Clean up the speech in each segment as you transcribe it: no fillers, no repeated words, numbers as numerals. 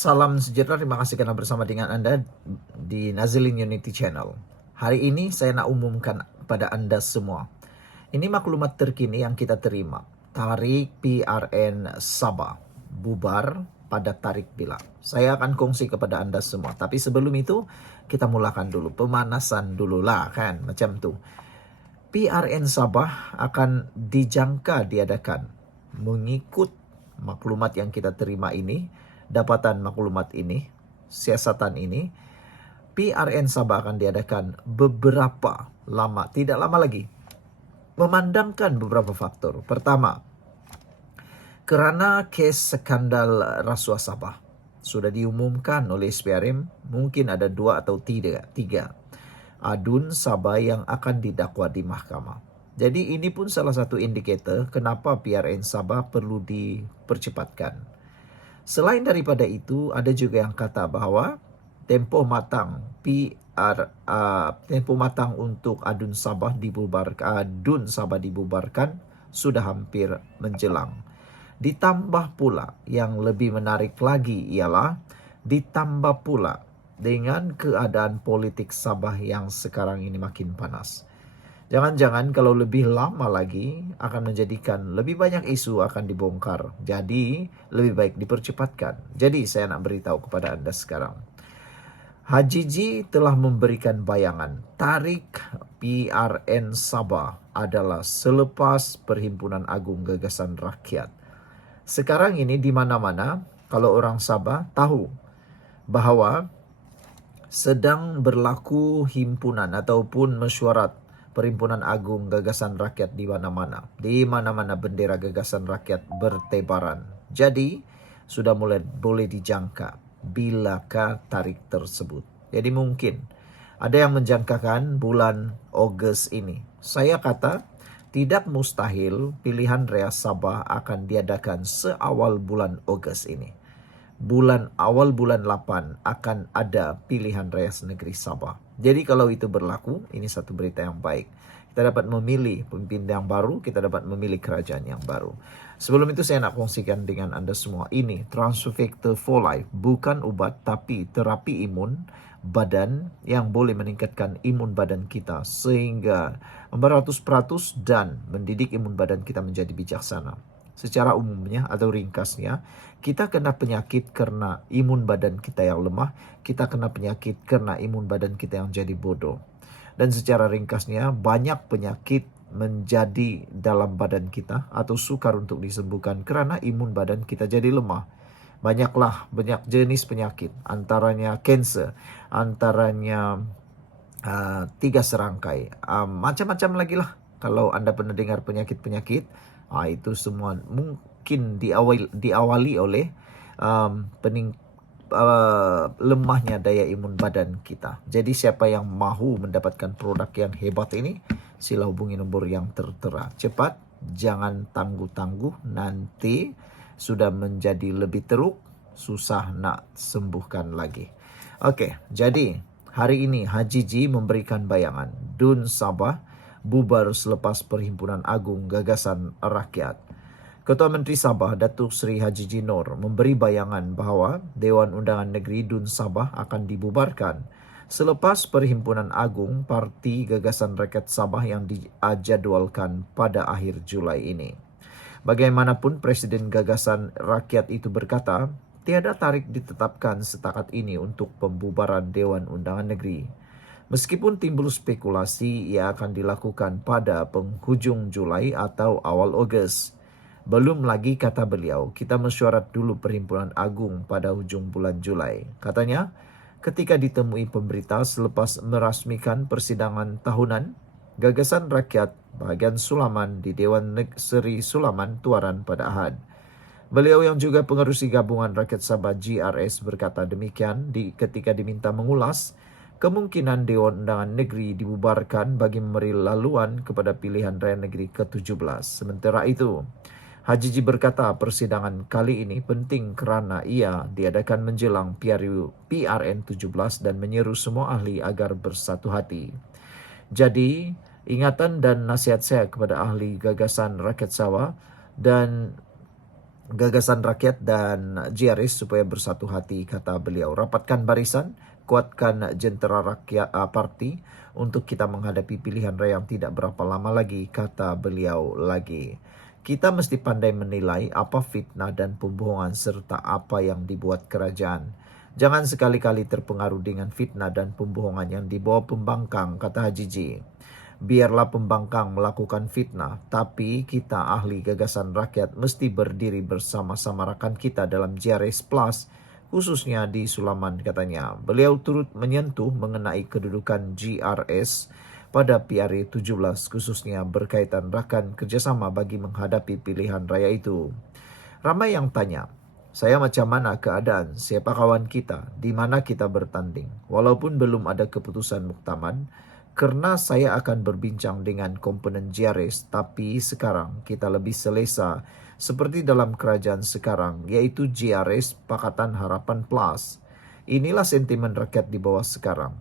Salam sejahtera, terima kasih karena bersama dengan Anda di Nazilin Unity Channel. Hari ini saya nak umumkan pada Anda semua. Ini maklumat terkini yang kita terima. Tarik PRN Sabah bubar pada tarik bila. Saya akan kongsi kepada Anda semua. Tapi sebelum itu, kita mulakan dulu. Pemanasan dulu lah kan, macam tu. PRN Sabah akan dijangka diadakan mengikut maklumat yang kita terima ini, dapatan maklumat ini, siasatan ini. PRN Sabah akan diadakan beberapa lama, tidak lama lagi. Memandangkan beberapa faktor. Pertama, kerana kes skandal rasuah Sabah sudah diumumkan oleh SPRM, mungkin ada 2 atau 3 adun Sabah yang akan didakwa di mahkamah. Jadi ini pun salah satu indikator kenapa PRN Sabah perlu dipercepatkan. Selain daripada itu, ada juga yang kata bahawa tempoh matang tempoh matang untuk adun Sabah dibubarkan sudah hampir menjelang. Ditambah pula yang lebih menarik lagi ialah ditambah pula dengan keadaan politik Sabah yang sekarang ini makin panas. Jangan-jangan kalau lebih lama lagi akan menjadikan lebih banyak isu akan dibongkar. Jadi lebih baik dipercepatkan. Jadi saya nak beritahu kepada Anda sekarang. Haji G telah memberikan bayangan tarik PRN Sabah adalah selepas Perhimpunan Agung Gagasan Rakyat. Sekarang ini di mana-mana kalau orang Sabah tahu bahawa sedang berlaku himpunan ataupun mesyuarat Perhimpunan Agung Gagasan Rakyat di mana-mana. Di mana-mana bendera Gagasan Rakyat bertebaran. Jadi, sudah mulai boleh dijangka bilakah tarik tersebut. Jadi mungkin ada yang menjangkakan bulan Ogos ini. Saya kata tidak mustahil pilihan Raya Sabah akan diadakan seawal bulan Ogos ini. Awal bulan 8 akan ada pilihan raya negeri Sabah. Jadi kalau itu berlaku, ini satu berita yang baik. Kita dapat memilih pemimpin yang baru, kita dapat memilih kerajaan yang baru. Sebelum itu saya nak kongsikan dengan Anda semua. Ini Transfer Factor for Life, bukan ubat tapi terapi imun badan yang boleh meningkatkan imun badan kita sehingga 400% dan mendidik imun badan kita menjadi bijaksana. Secara umumnya atau ringkasnya, kita kena penyakit karena imun badan kita yang lemah, kita kena penyakit karena imun badan kita yang jadi bodoh. Dan secara ringkasnya, banyak penyakit menjadi dalam badan kita atau sukar untuk disembuhkan karena imun badan kita jadi lemah. Banyak jenis penyakit, antaranya kanser, antaranya 3 serangkai, macam-macam lagi lah. Kalau Anda pernah dengar penyakit-penyakit, itu semua mungkin diawali oleh lemahnya daya imun badan kita. Jadi siapa yang mahu mendapatkan produk yang hebat ini, sila hubungi nombor yang tertera. Cepat, jangan tangguh-tangguh, nanti sudah menjadi lebih teruk, susah nak sembuhkan lagi. Okey, jadi hari ini Haji G memberikan bayangan DUN Sabah bubar selepas Perhimpunan Agung Gagasan Rakyat. Ketua Menteri Sabah Datuk Seri Haji G Noor memberi bayangan bahawa Dewan Undangan Negeri DUN Sabah akan dibubarkan selepas Perhimpunan Agung Parti Gagasan Rakyat Sabah yang dijadualkan pada akhir Julai ini. Bagaimanapun Presiden Gagasan Rakyat itu berkata, tiada tarikh ditetapkan setakat ini untuk pembubaran Dewan Undangan Negeri. Meskipun timbul spekulasi ia akan dilakukan pada penghujung Julai atau awal Ogos. Belum lagi, kata beliau, kita mesyuarat dulu Perhimpunan Agung pada hujung bulan Julai. Katanya, ketika ditemui pemberita selepas merasmikan persidangan tahunan Gagasan Rakyat bahagian Sulaman di Dewan Seri Sulaman Tuaran pada Ahad. Beliau yang juga pengerusi Gabungan Rakyat Sabah GRS berkata demikian ketika diminta mengulas kemungkinan Dewan Undangan Negeri dibubarkan bagi memberi laluan kepada pilihan raya negeri ke-17. Sementara itu, Haji G berkata persidangan kali ini penting kerana ia diadakan menjelang PRN 17 dan menyeru semua ahli agar bersatu hati. Jadi, ingatan dan nasihat saya kepada ahli Gagasan Rakyat Sabah dan gagasan rakyat dan GRS supaya bersatu hati, kata beliau. Rapatkan barisan, kuatkan jentera rakyat parti untuk kita menghadapi pilihan raya yang tidak berapa lama lagi, kata beliau lagi. Kita mesti pandai menilai apa fitnah dan pembohongan serta apa yang dibuat kerajaan. Jangan sekali-kali terpengaruh dengan fitnah dan pembohongan yang dibawa pembangkang, kata Haji J. Biarlah pembangkang melakukan fitnah, tapi kita ahli gagasan rakyat mesti berdiri bersama-sama rakan kita dalam GRS Plus, khususnya di Sulaman, katanya. Beliau turut menyentuh mengenai kedudukan GRS pada PRA 17, khususnya berkaitan rakan kerjasama bagi menghadapi pilihan raya itu. Ramai yang tanya, saya macam mana keadaan, siapa kawan kita, di mana kita bertanding. Walaupun belum ada keputusan muktamad, karena saya akan berbincang dengan komponen GRS, tapi sekarang kita lebih selesa seperti dalam kerajaan sekarang, yaitu GRS Pakatan Harapan Plus. Inilah sentimen rakyat di bawah sekarang.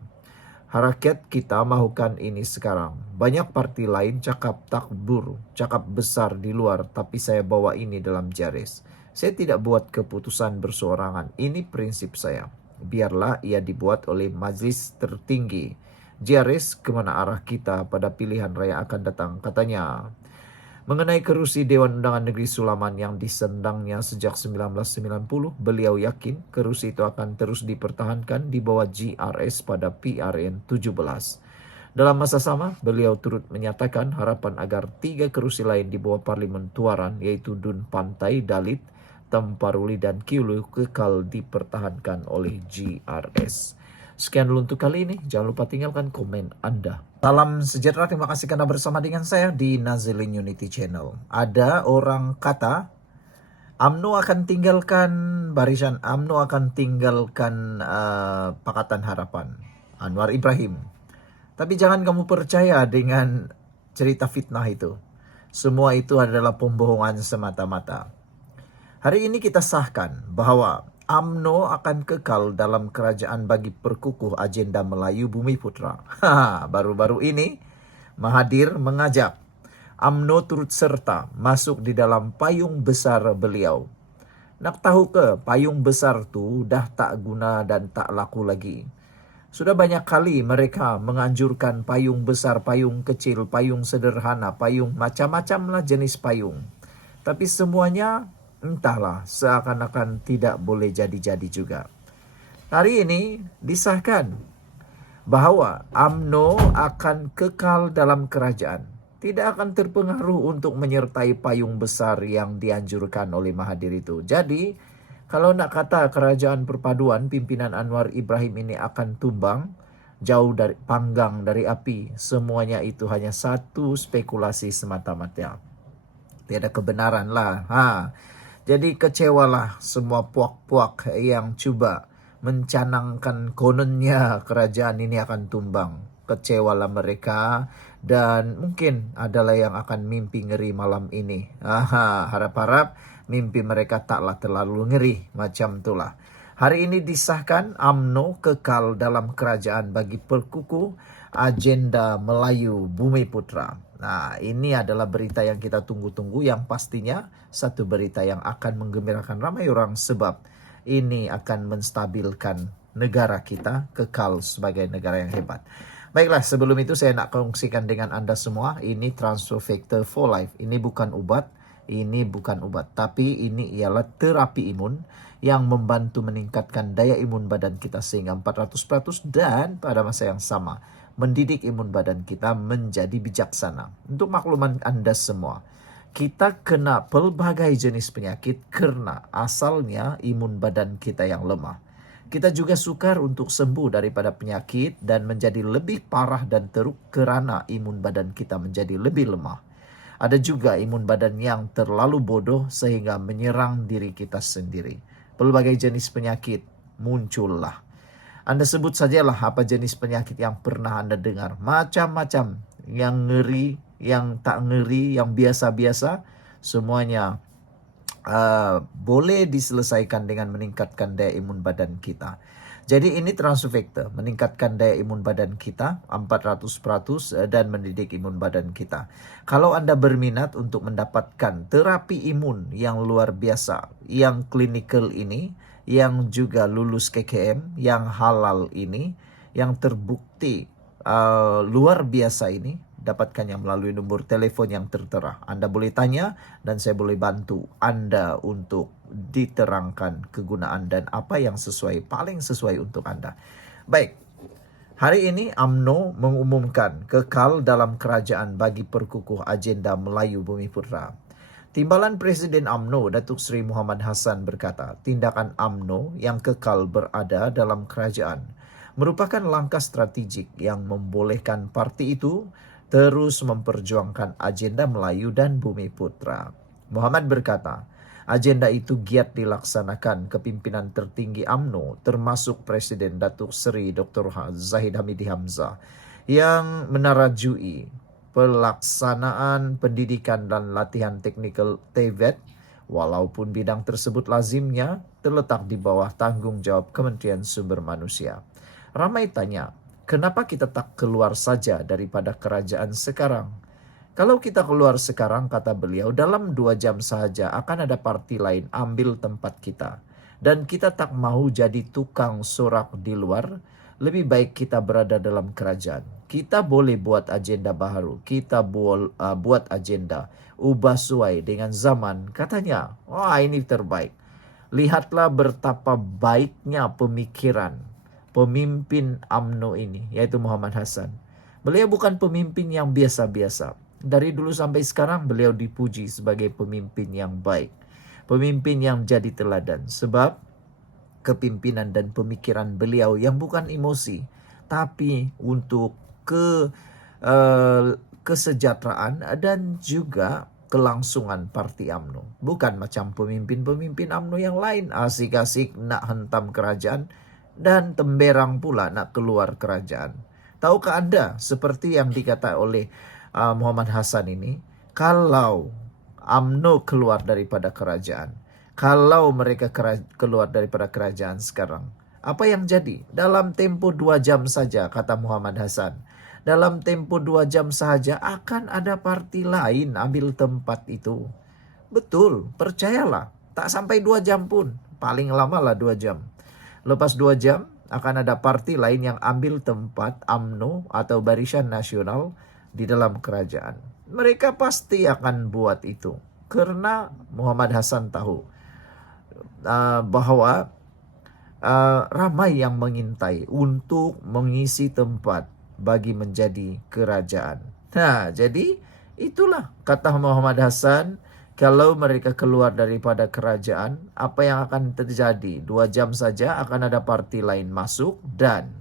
Rakyat kita mahukan ini sekarang. Banyak parti lain cakap takbur, cakap besar di luar, tapi saya bawa ini dalam GRS. Saya tidak buat keputusan berseorangan. Ini prinsip saya. Biarlah ia dibuat oleh majlis tertinggi. GRS kemana arah kita pada pilihan raya akan datang, katanya. Mengenai kerusi Dewan Undangan Negeri Sulaman yang disendangnya sejak 1990, beliau yakin kerusi itu akan terus dipertahankan di bawah GRS pada PRN 17. Dalam masa sama, beliau turut menyatakan harapan agar 3 kerusi lain di bawah Parlimen Tuaran, yaitu Dun Pantai, Dalit, Temparuli, dan Kiulu kekal dipertahankan oleh GRS. Sekian dulu untuk kali ini. Jangan lupa tinggalkan komen Anda. Salam sejahtera. Terima kasih karena bersama dengan saya di Nazilin Unity Channel. Ada orang kata UMNO akan tinggalkan barisan, UMNO akan tinggalkan Pakatan Harapan, Anwar Ibrahim. Tapi jangan kamu percaya dengan cerita fitnah itu. Semua itu adalah pembohongan semata-mata. Hari ini kita sahkan bahwa UMNO akan kekal dalam kerajaan bagi perkukuh agenda Melayu Bumi Putra. Baru-baru ini Mahathir mengajak UMNO turut serta masuk di dalam payung besar beliau. Nak tahu ke payung besar tu dah tak guna dan tak laku lagi. Sudah banyak kali mereka menganjurkan payung besar, payung kecil, payung sederhana, payung macam-macam lah jenis payung. Tapi semuanya entahlah, seakan-akan tidak boleh jadi-jadi juga. Hari ini disahkan bahwa UMNO akan kekal dalam kerajaan. Tidak akan terpengaruh untuk menyertai payung besar yang dianjurkan oleh Mahathir itu. Jadi, kalau nak kata kerajaan perpaduan pimpinan Anwar Ibrahim ini akan tumbang, jauh dari panggang dari api, semuanya itu hanya satu spekulasi semata-mata. Tiada kebenaran lah. Jadi kecewalah semua puak-puak yang coba mencanangkan kononnya kerajaan ini akan tumbang. Kecewalah mereka dan mungkin adalah yang akan mimpi ngeri malam ini. Harap-harap mimpi mereka taklah terlalu ngeri, macam itulah. Hari ini disahkan UMNO kekal dalam kerajaan bagi perkukuh agenda Melayu Bumi Putra. Nah, ini adalah berita yang kita tunggu-tunggu, yang pastinya satu berita yang akan menggembirakan ramai orang sebab ini akan menstabilkan negara kita kekal sebagai negara yang hebat. Baiklah, sebelum itu saya nak kongsikan dengan Anda semua, ini Transfer Factor for Life. Ini bukan obat, tapi ini ialah terapi imun yang membantu meningkatkan daya imun badan kita sehingga 400% dan pada masa yang sama mendidik imun badan kita menjadi bijaksana. Untuk makluman Anda semua, kita kena pelbagai jenis penyakit karena asalnya imun badan kita yang lemah. Kita juga sukar untuk sembuh daripada penyakit dan menjadi lebih parah dan teruk kerana imun badan kita menjadi lebih lemah. Ada juga imun badan yang terlalu bodoh sehingga menyerang diri kita sendiri. Pelbagai jenis penyakit muncullah. Anda sebut sajalah apa jenis penyakit yang pernah Anda dengar. Macam-macam. Yang ngeri, yang tak ngeri, yang biasa-biasa. Semuanya boleh diselesaikan dengan meningkatkan daya imun badan kita. Jadi ini transfer factor, meningkatkan daya imun badan kita 400% dan mendidik imun badan kita. Kalau Anda berminat untuk mendapatkan terapi imun yang luar biasa, yang klinikal ini, yang juga lulus KKM, yang halal ini, yang terbukti luar biasa ini, dapatkannya melalui nomor telepon yang tertera. Anda boleh tanya dan saya boleh bantu Anda untuk diterangkan kegunaan dan apa yang paling sesuai untuk Anda. Baik, hari ini UMNO mengumumkan kekal dalam kerajaan bagi perkukuh agenda Melayu Bumiputra. Timbalan Presiden UMNO Datuk Seri Muhammad Hassan berkata, tindakan UMNO yang kekal berada dalam kerajaan merupakan langkah strategik yang membolehkan parti itu terus memperjuangkan agenda Melayu dan Bumiputra. Muhammad berkata, agenda itu giat dilaksanakan kepimpinan tertinggi UMNO termasuk Presiden Datuk Seri Dr. Zahid Hamidi Hamzah yang menarajui pelaksanaan pendidikan dan latihan teknikal TVET walaupun bidang tersebut lazimnya terletak di bawah tanggung jawab Kementerian Sumber Manusia. Ramai tanya, kenapa kita tak keluar saja daripada kerajaan sekarang? Kalau kita keluar sekarang, kata beliau, dalam 2 jam sahaja akan ada parti lain ambil tempat kita. Dan kita tak mahu jadi tukang sorak di luar, lebih baik kita berada dalam kerajaan. Kita boleh buat agenda baru, kita buat agenda, ubah sesuai dengan zaman, katanya. Wah, ini terbaik. Lihatlah betapa baiknya pemikiran pemimpin UMNO ini, yaitu Muhammad Hassan. Beliau bukan pemimpin yang biasa-biasa. Dari dulu sampai sekarang beliau dipuji sebagai pemimpin yang baik. Pemimpin yang jadi teladan. Sebab kepimpinan dan pemikiran beliau yang bukan emosi, tapi untuk kesejahteraan dan juga kelangsungan parti UMNO. Bukan macam pemimpin-pemimpin UMNO yang lain, asik-asik nak hentam kerajaan dan temberang pula nak keluar kerajaan. Tahukah Anda seperti yang dikata oleh Muhammad Hassan ini, kalau UMNO keluar daripada kerajaan, kalau mereka keluar daripada kerajaan sekarang, apa yang jadi? Dalam tempo 2 jam saja, kata Muhammad Hassan, dalam tempo 2 jam saja akan ada parti lain ambil tempat itu. Betul, percayalah, tak sampai 2 jam pun, paling lama lah 2 jam. Lepas 2 jam akan ada parti lain yang ambil tempat UMNO atau Barisan Nasional di dalam kerajaan. Mereka pasti akan buat itu karena Muhammad Hassan tahu bahwa ramai yang mengintai untuk mengisi tempat bagi menjadi kerajaan. Nah, jadi itulah kata Muhammad Hassan. Kalau mereka keluar daripada kerajaan, apa yang akan terjadi? 2 jam saja akan ada parti lain masuk dan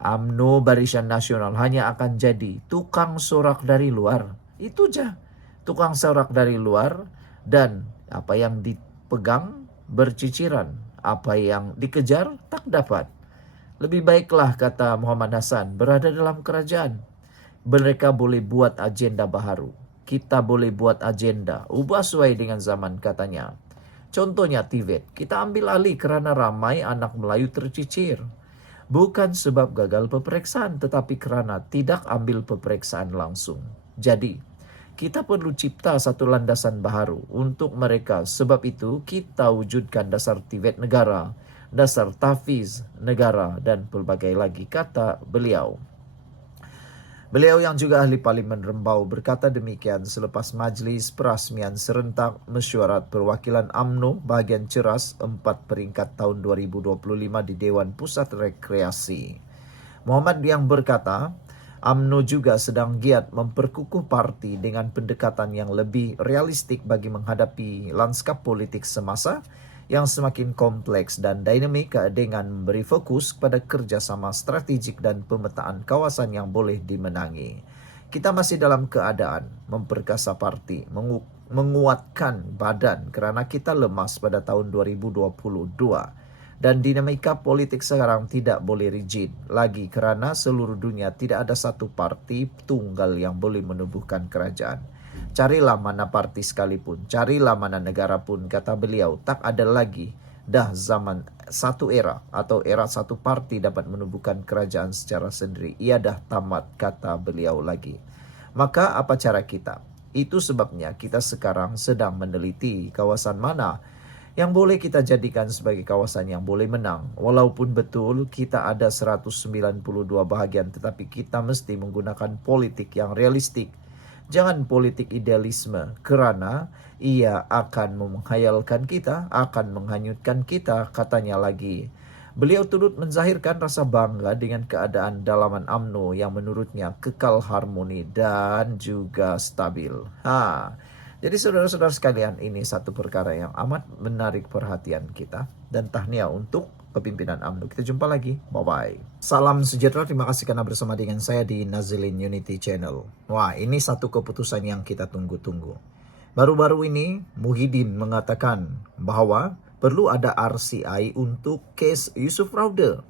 UMNO Barisan Nasional hanya akan jadi tukang sorak dari luar. Itu aja, tukang sorak dari luar, dan apa yang dipegang berciciran, apa yang dikejar tak dapat. Lebih baiklah, kata Muhammad Hassan, berada dalam kerajaan. Mereka boleh buat agenda baru. Kita boleh buat agenda, ubah sesuai dengan zaman, katanya. Contohnya TVET, kita ambil alih kerana ramai anak Melayu tercicir. Bukan sebab gagal peperiksaan, tetapi kerana tidak ambil peperiksaan langsung. Jadi, kita perlu cipta satu landasan baru untuk mereka. Sebab itu, kita wujudkan dasar TVET negara, dasar tahfiz negara, dan pelbagai lagi, kata beliau. Beliau yang juga ahli Parlimen Rembau berkata demikian selepas majlis perasmian serentak mesyuarat perwakilan UMNO bahagian ceras 4 peringkat tahun 2025 di Dewan Pusat Rekreasi. Muhammad yang berkata, UMNO juga sedang giat memperkukuh parti dengan pendekatan yang lebih realistik bagi menghadapi lanskap politik semasa yang semakin kompleks dan dinamik dengan memberi fokus pada kerjasama strategik dan pemetaan kawasan yang boleh dimenangi. Kita masih dalam keadaan memperkasa parti, menguatkan badan kerana kita lemas pada tahun 2022 dan dinamika politik sekarang tidak boleh rigid lagi kerana seluruh dunia tidak ada satu parti tunggal yang boleh menubuhkan kerajaan. Carilah mana parti sekalipun, carilah mana negara pun, kata beliau, tak ada lagi Dah zaman satu era atau era satu parti dapat menubuhkan kerajaan secara sendiri. Ia dah tamat, kata beliau lagi. Maka apa cara kita? Itu sebabnya kita sekarang sedang meneliti kawasan mana yang boleh kita jadikan sebagai kawasan yang boleh menang. Walaupun betul kita ada 192 bahagian, tetapi kita mesti menggunakan politik yang realistik. Jangan politik idealisme, kerana ia akan menghayalkan kita, akan menghanyutkan kita, katanya lagi. Beliau turut menzahirkan rasa bangga dengan keadaan dalaman UMNO yang menurutnya kekal harmoni dan juga stabil. Jadi saudara-saudara sekalian, ini satu perkara yang amat menarik perhatian kita, dan tahniah untuk kepimpinan UMNO. Kita jumpa lagi. Bye-bye. Salam sejahtera. Terima kasih karena bersama dengan saya di Nazilin Unity Channel. Wah, ini satu keputusan yang kita tunggu-tunggu. Baru-baru ini Muhyiddin mengatakan bahwa perlu ada RCI untuk kes Yusuf Raude.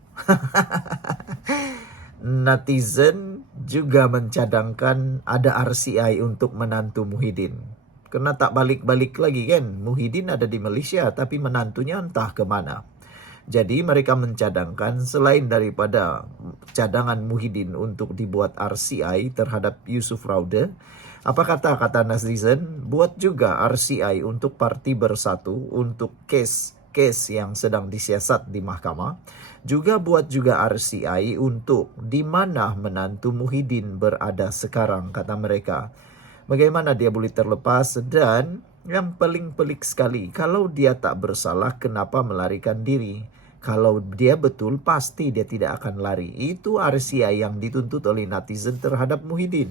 Netizen juga mencadangkan ada RCI untuk menantu Muhyiddin. Karena tak balik-balik lagi kan. Muhyiddin ada di Malaysia tapi menantunya entah kemana. Jadi mereka mencadangkan selain daripada cadangan Muhyiddin untuk dibuat RCI terhadap Yusuf Raude, apa kata netizen, buat juga RCI untuk Parti Bersatu untuk kes yang sedang disiasat di mahkamah. Juga buat juga RCI untuk di mana menantu Muhyiddin berada sekarang, kata mereka. Bagaimana dia boleh terlepas, dan yang paling pelik sekali, kalau dia tak bersalah, kenapa melarikan diri? Kalau dia betul, pasti dia tidak akan lari. Itu RCI yang dituntut oleh netizen terhadap Muhyiddin.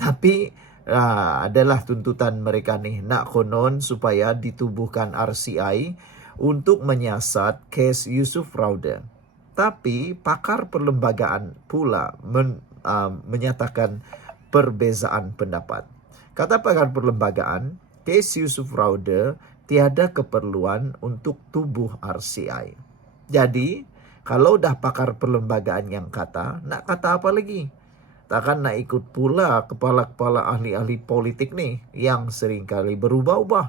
Tapi adalah tuntutan mereka nih, nak konon supaya ditubuhkan RCI untuk menyiasat kes Yusuf Raude. Tapi pakar perlembagaan pula menyatakan perbezaan pendapat. Kata pakar perlembagaan, kes Yusuf Raude tiada keperluan untuk tubuh RCI. Jadi, kalau dah pakar perlembagaan yang kata, nak kata apa lagi? Takkan nak ikut pula kepala-kepala ahli-ahli politik nih yang seringkali berubah-ubah.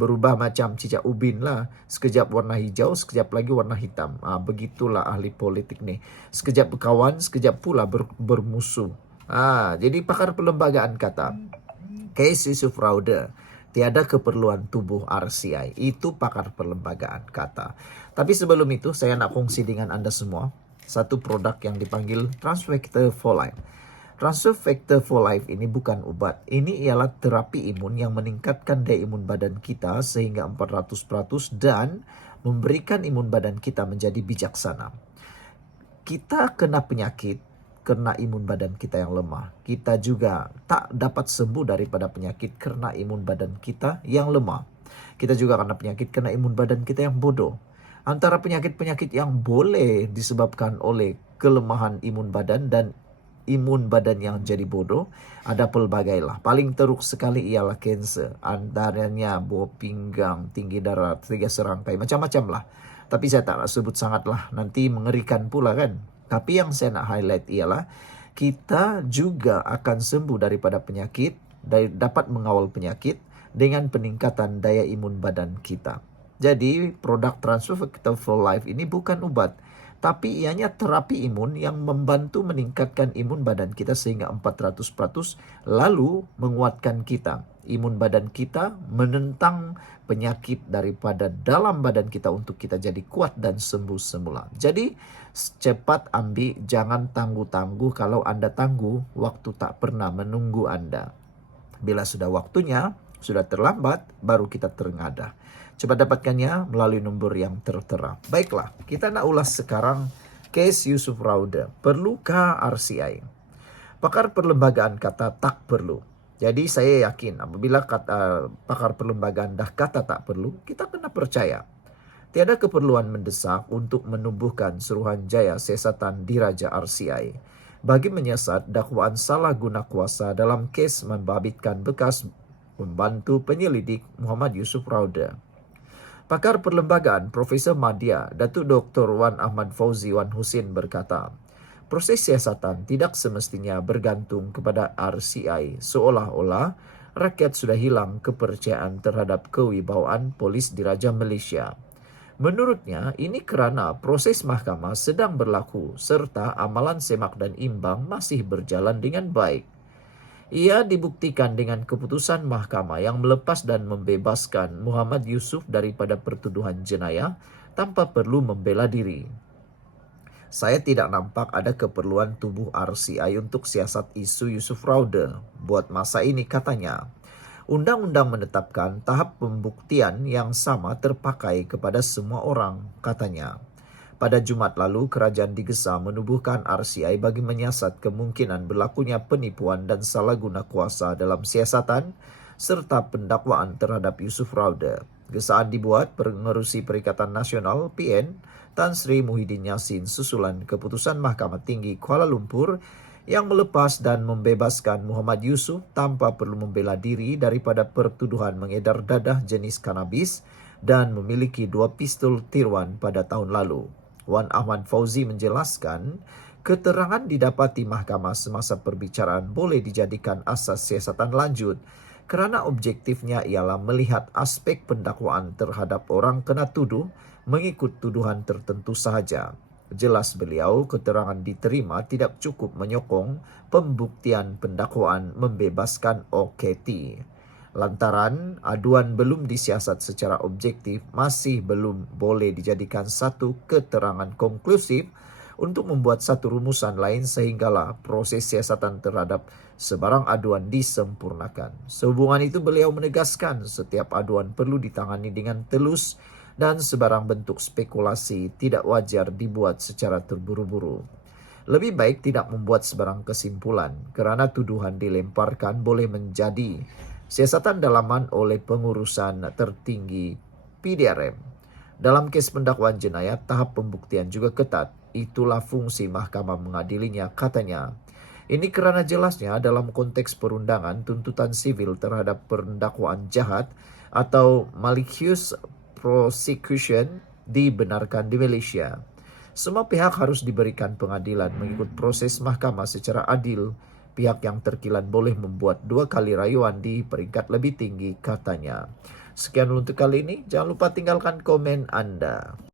Berubah macam cicak ubin lah. Sekejap warna hijau, sekejap lagi warna hitam. Begitulah ahli politik nih. Sekejap berkawan, sekejap pula bermusuh. Jadi pakar perlembagaan kata, case Yusuf Raude tiada keperluan tubuh RCI. Itu pakar perlembagaan kata. Tapi sebelum itu saya nak kongsi dengan Anda semua satu produk yang dipanggil Transfer Factor for Life. Transfer Factor for Life ini bukan obat. Ini ialah terapi imun yang meningkatkan daya imun badan kita sehingga 400% dan memberikan imun badan kita menjadi bijaksana. Kita kena penyakit karena imun badan kita yang lemah. Kita juga tak dapat sembuh daripada penyakit karena imun badan kita yang lemah. Kita juga kena penyakit karena imun badan kita yang bodoh. Antara penyakit-penyakit yang boleh disebabkan oleh kelemahan imun badan dan imun badan yang jadi bodoh, ada pelbagai lah. Paling teruk sekali ialah kanser. Antaranya buah pinggang, tinggi darah, tiga serangkai, macam-macam lah. Tapi saya tak nak sebut sangat lah, nanti mengerikan pula kan. Tapi yang saya nak highlight ialah kita juga akan sembuh daripada penyakit, dapat mengawal penyakit dengan peningkatan daya imun badan kita. Jadi produk Transfer Factor for Life ini bukan obat, tapi ianya terapi imun yang membantu meningkatkan imun badan kita sehingga 400%, lalu menguatkan kita. Imun badan kita menentang penyakit daripada dalam badan kita untuk kita jadi kuat dan sembuh semula. Jadi cepat ambil, jangan tangguh-tangguh. Kalau Anda tangguh, waktu tak pernah menunggu Anda. Bila sudah waktunya, sudah terlambat, baru kita terengadah. Cepat dapatkannya melalui nombor yang tertera. Baiklah, kita nak ulas sekarang case Yusuf Raude. Perlukah RCI? Pakar perlembagaan kata tak perlu. Jadi saya yakin apabila pakar perlembagaan dah kata tak perlu, kita kena percaya. Tiada keperluan mendesak untuk menubuhkan Suruhanjaya Siasatan Diraja RCI bagi menyiasat dakwaan salah guna kuasa dalam kes membabitkan bekas pembantu penyelidik Muhammad Yusuf Raude. Pakar perlembagaan Profesor Madya Datuk Dr. Wan Ahmad Fauzi Wan Husin berkata, proses siasatan tidak semestinya bergantung kepada RCI, seolah-olah rakyat sudah hilang kepercayaan terhadap kewibawaan polis diraja Malaysia. Menurutnya, ini karena proses mahkamah sedang berlaku serta amalan semak dan imbang masih berjalan dengan baik. Ia dibuktikan dengan keputusan mahkamah yang melepas dan membebaskan Muhammad Yusuf daripada pertuduhan jenayah tanpa perlu membela diri. Saya tidak nampak ada keperluan tubuh RCI untuk siasat isu Yusuf Raude buat masa ini, katanya. Undang-undang menetapkan tahap pembuktian yang sama terpakai kepada semua orang, katanya. Pada Jumat lalu, kerajaan digesa menubuhkan RCI bagi menyiasat kemungkinan berlakunya penipuan dan salah guna kuasa dalam siasatan serta pendakwaan terhadap Yusuf Raude. Gesaan dibuat Pengerusi Perikatan Nasional (PN) Tan Sri Muhyiddin Yassin susulan keputusan Mahkamah Tinggi Kuala Lumpur yang melepas dan membebaskan Muhammad Yusuf tanpa perlu membela diri daripada pertuduhan mengedar dadah jenis kanabis dan memiliki 2 pistol tiruan pada tahun lalu. Wan Ahmad Fauzi menjelaskan, keterangan didapati mahkamah semasa perbicaraan boleh dijadikan asas siasatan lanjut kerana objektifnya ialah melihat aspek pendakwaan terhadap orang kena tuduh mengikut tuduhan tertentu sahaja. Jelas beliau, keterangan diterima tidak cukup menyokong pembuktian pendakwaan membebaskan OKT. Lantaran aduan belum disiasat secara objektif, masih belum boleh dijadikan satu keterangan konklusif untuk membuat satu rumusan lain sehinggalah proses siasatan terhadap sebarang aduan disempurnakan. Sehubungan itu beliau menegaskan setiap aduan perlu ditangani dengan telus dan sebarang bentuk spekulasi tidak wajar dibuat secara terburu-buru. Lebih baik tidak membuat sebarang kesimpulan kerana tuduhan dilemparkan boleh menjadi siasatan dalaman oleh pengurusan tertinggi PDRM. Dalam kes pendakwaan jenayah, tahap pembuktian juga ketat. Itulah fungsi mahkamah mengadilinya, katanya. Ini kerana jelasnya dalam konteks perundangan tuntutan sivil terhadap pendakwaan jahat atau malicious prosecution dibenarkan di Malaysia. Semua pihak harus diberikan pengadilan mengikut proses mahkamah secara adil. Pihak yang terkilan boleh membuat 2 kali rayuan di peringkat lebih tinggi, katanya. Sekian untuk kali ini. Jangan lupa tinggalkan komen Anda.